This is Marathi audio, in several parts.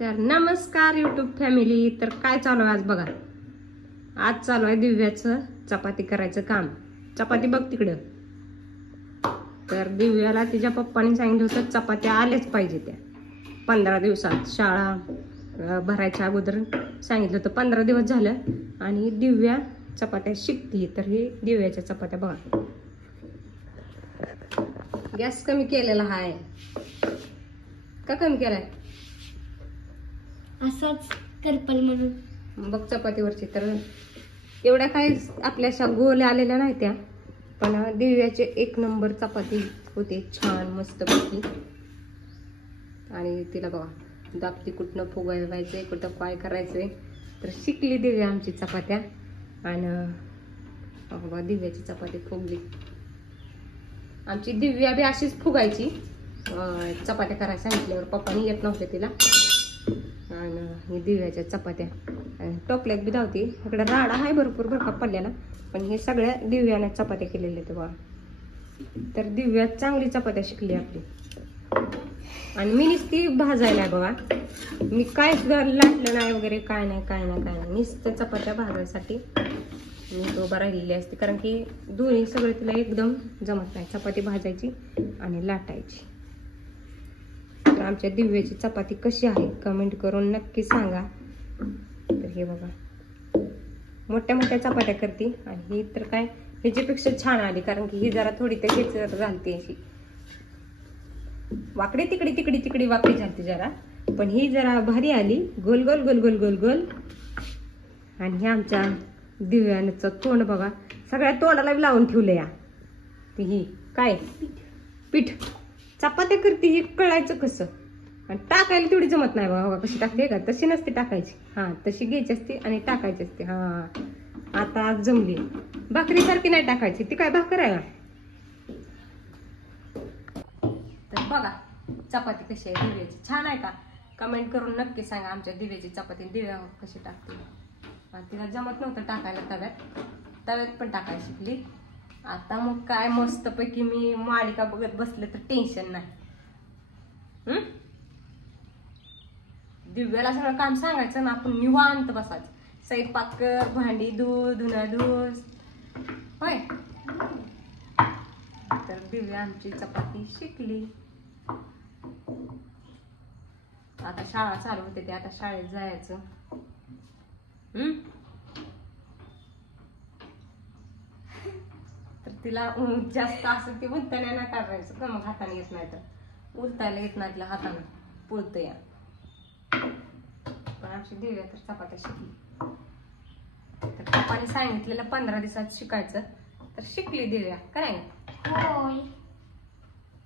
तर नमस्कार यूट्यूब फॅमिली. तर काय चालू आहे आज बघा. आज चालू आहे दिव्याचं चपाती करायचं काम. चपाती बघ तिकडं. तर दिव्याला तिच्या पप्पाने सांगितलं होतं चपात्या आल्याच पाहिजे त्या 15 दिवसात. शाळा भरायच्या अगोदर सांगितलं होतं. 15 दिवस झालं आणि दिव्या चपात्या शिकते. तर हे दिव्याच्या चपात्या बघा. गॅस कमी केलेला आहे का? कमी केलाय असंच करपल म्हणून बघ चपातीवरची. तर एवढ्या काही आपल्याशा गोल आलेल्या नाही त्या, पण दिव्याचे एक नंबर चपाती होते, छान मस्त पैकी. आणि तिला बघा दाबती कुठनं फुगवायचंय, कुठं काय करायचंय. तर शिकली दिव्या आमची चपात्या. आणि बघा दिव्याची चपाती फुगली. आमची दिव्या बी अशीच फुगायची चपात्या करायला सांगितल्यावर. पप्पानी येत नव्हते तिला. आणि हे दिव्याच्या चपात्या टोपल्यात बी धावती. इकडे राडा आहे भरपूर बरं का पडल्याला, पण हे सगळ्या दिव्याने चपात्या केलेल्या आहेत बघा. तर दिव्या चांगली चपात्या शिकली आपली. आणि मी नुसती भाजायला बघा. मी काय सुद्धा लाटलं नाही वगैरे, काय नाही. नुसतं चपात्या भाजायसाठी मी तो उभा राहिलेली असते, कारण की दोन्ही सगळं तिला एकदम जमत नाही. चपाती भाजायची आणि लाटायची. तर आमच्या दिव्याची चपाती कशी आहे कमेंट करून नक्की सांगा. तर हे बघा मोठ्या मोठ्या चपात्या करते. आणि ही तर काय ह्याच्यापेक्षा छान आली, कारण की ही जरा थोडी तर घेच घालते अशी वाकडी तिकडी वाकडी झालती जरा, पण ही जरा भारी आली. गोल गोल गोल गोल गोल गोल. आणि हे आमच्या दिव्याचं तोंड बघा, सगळ्या तोंडाला लावून ठेवलं या. ही काय पीठ चपात्या करते, ही कळायचं कसं. आणि टाकायला तेवढी जमत नाही बघा. कशी टाकते का? तशी नसते टाकायची. हा तशी घ्यायची असते आणि टाकायची असते. हा आता आज जमली. भाकरी सारखी नाही टाकायची, ती काय भाकर आहे का? तर बघा चपाती कशी आहे दिव्याची, छान आहे का? कमेंट करून नक्की सांगा आमच्या दिव्याची चपाती दिव्या कशी टाकते. तिला जमत नव्हतं टाकायला तव्यात पण टाकायला शिकली. आता मग काय मस्त पैकी मी मालिका बघत बसले तर टेन्शन नाही. दिव्याला सगळं काम सांगायचं ना, आपण निवांत बसायचं. स्वयंपाक कर, भांडी धुणं धुस होय. तर दिव्या आमची चपाती शिकली. आता शाळा चालू होते, ते आता शाळेत जायचं. तर तिला जास्त असं ते उलताना नाही करायचं का, मग हाताने येत नाही. तर उलतायला येत नाही तिला, हाताने पुळत या. पण आमची दिव्या तर चपात्या शिकली. तर पप्पाने सांगितलेलं 15 दिवसात शिकायचं, तर शिकली दिव्या काय. होय.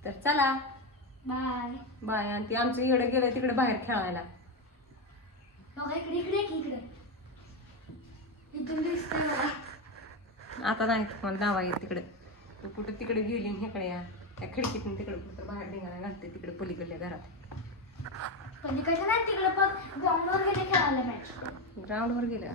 तर चला बाय बाय. आणि ती आमचं इकडे गेलं तिकडे बाहेर खेळायला. इकडे इथून दिसतंय मला. आता नाही तुम्हाला दावा येत तिकडे. तू कुठं तिकडे गेली इकडे या, त्या खिडकीतून तिकडे कुठं बाहेर निघायला घालते तिकडे पलीकडल्या घरात. पलीकडे नाही, तिकडे पण ग्राउंडवर गेले खेळायला मॅच. ग्राउंडवर गेल्या